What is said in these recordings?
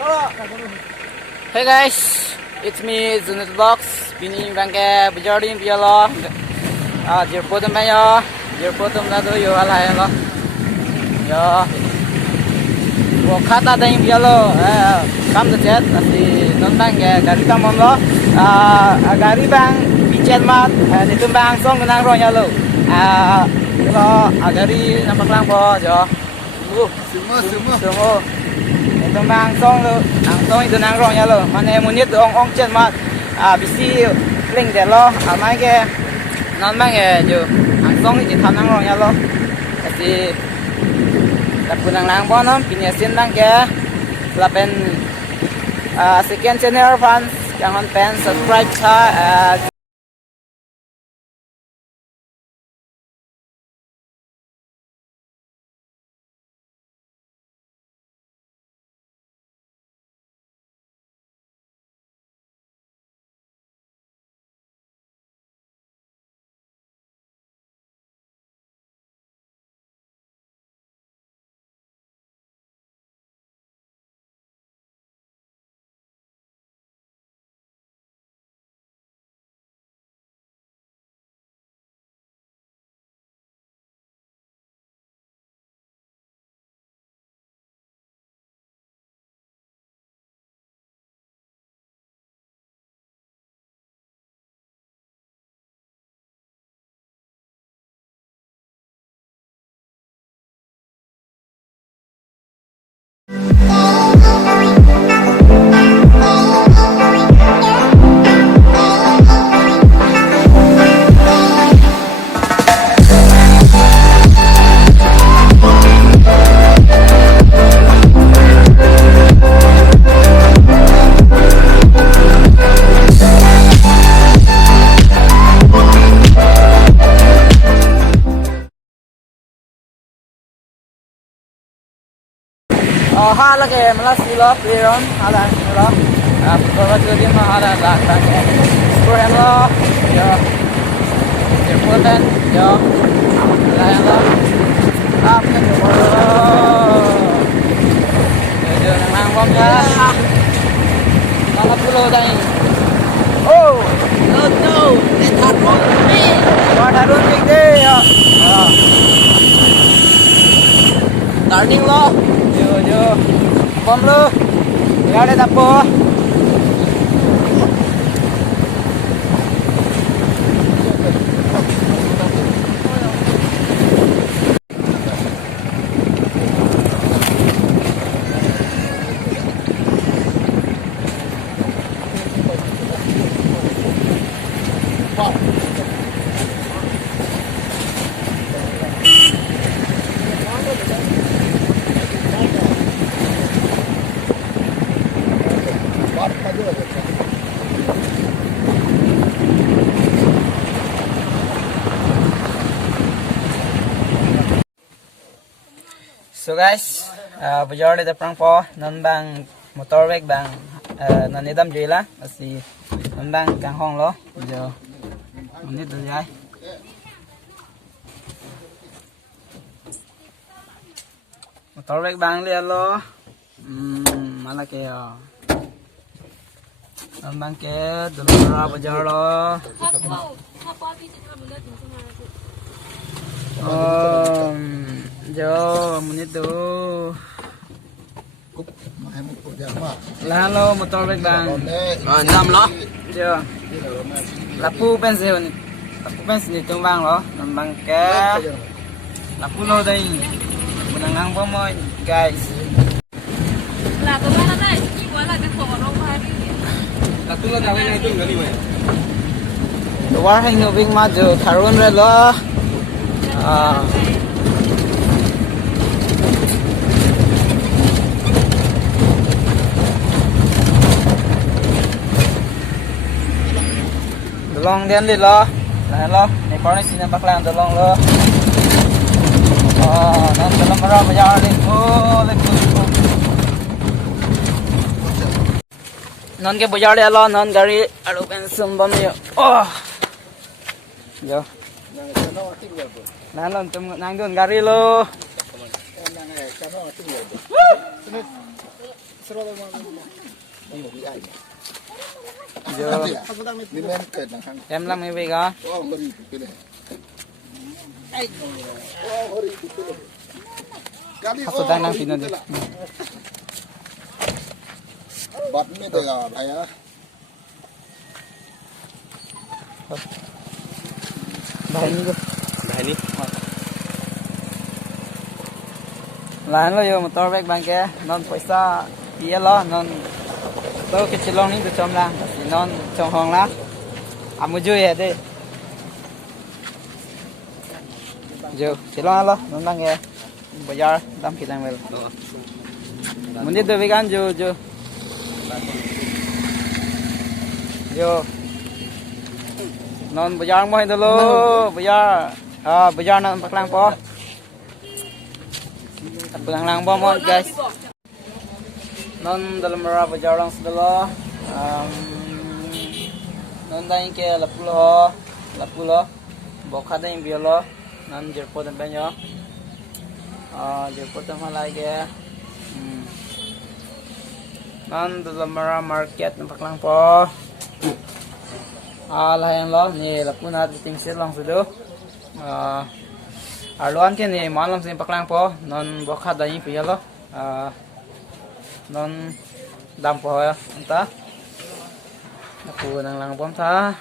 Hey guys, it's me Zunit Vlogs. Bini bangke bejari bialo. Jerpotum bayo, jerpotum na do yo alay lo. Yo. Wo kata ding bialo. Kam de jet asi non bangke gari kamon lo. Gari bang bijet mat nitum bang song nang ro ya lo. Lo gari nampak lang po jo. Semua. Itu mang song lo, ang song itu nang rong ya lo. Mana munit ong chen mat, bisi ling de lo, mai ke non mang ke jo, ang song itu tham nang rong ya lo. Kasi tapun nang lang po no, pinyasin lang ke, lapen second channel fans, jangan pen subscribe sa. Hala ke malas silo peron hala lo beberapa jadi mah hala lah sport lo yo jerpotan yo lah lo apa ke lo yo nang bom ya malah pulau tadi oh no it's hard me what harun big day yo turning lo yo bom lo ya ada tapo So guys, bajor dito prang po non bang motorbike bang non idam jela asi non bang kang hong lo jo menit do jai motorbike bang le lo mana ke non bang ke dulu bajor lo jo menit do lah lo motorbike bang enam lo jo lapu pensil itu bang lo bang ke lapu lo đây menangang pomoy guys là tôi nói đây chỉ gọi là cái khổ đâu phải lapu lo dawe na itu gani we luar hang ngobing ma jo tharun re lo long đen đi lo này lo này có này xin bác làm long lo nó long ra bây giờ đi lên non cái bây giờ đi lo non gari alo ben sum bom yo yo nang lo tum nang don gari lo giờ em làm cái gì cả aku đang tin đi bật mới được phải á bahaya nih Nah ini. lain lo yo motor bike bangke non paisa iya lo non tao cái chilong ní được chom lang non chong hong lá amuju ya deh jo chilong lo non bangke bazar dam kitang wel mundir do vegan jo non bazar mo hin lo bazar bazar non paklang po lang po mo guys non dalam mera bazar lang sedalo non daing ke lapulo bokha daing biolo non jerpo dan banyo jerpo tam halai ke non dalam mera market paklang po lahayang lo ni lapuna ting sit lang sudo arluan ke ni malam sin paklang po non bokha daing biolo non dampo ya entah aku nang lang pom ta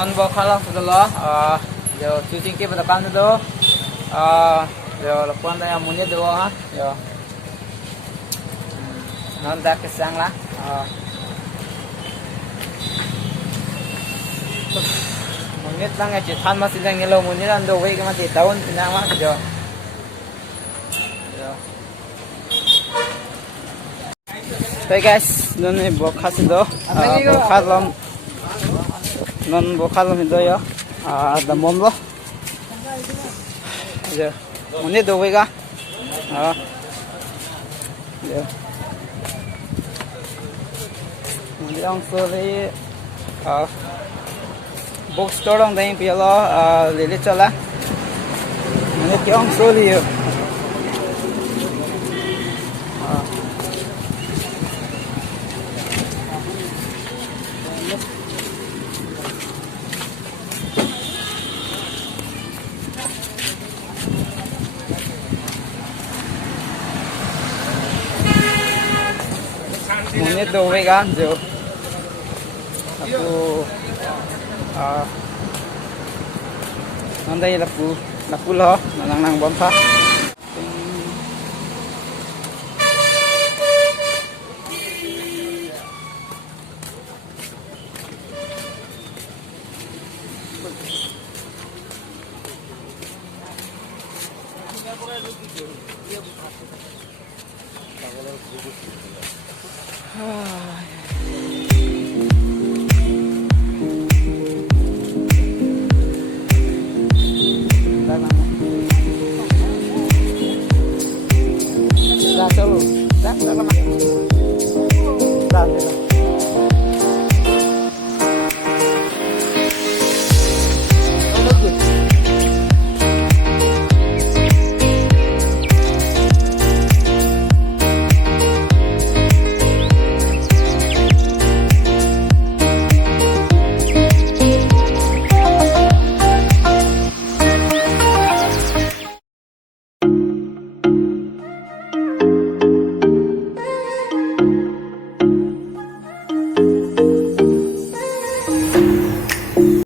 non bo khala sudah yo cuci ke pada kan itu yo lakukan saya munye doa ha yo non dah kesang lah Nét tăng ngày chỉ than mà xin rằng lâu muốn như đồ với cái mà chỉ tao thì nào mà giờ. Hey guys, nun buat kasih do, buat kalam, nun buat kalam itu ya, ada mom lo, giờ, muốn đồ với cả, giờ, muốn đi ăn xôi đi, bookstore ông đây bây giờ lấy cho lá, muốn đi ăn xôi đi. Ini dua kan jo, aku nanti laku lo, nang bom pa.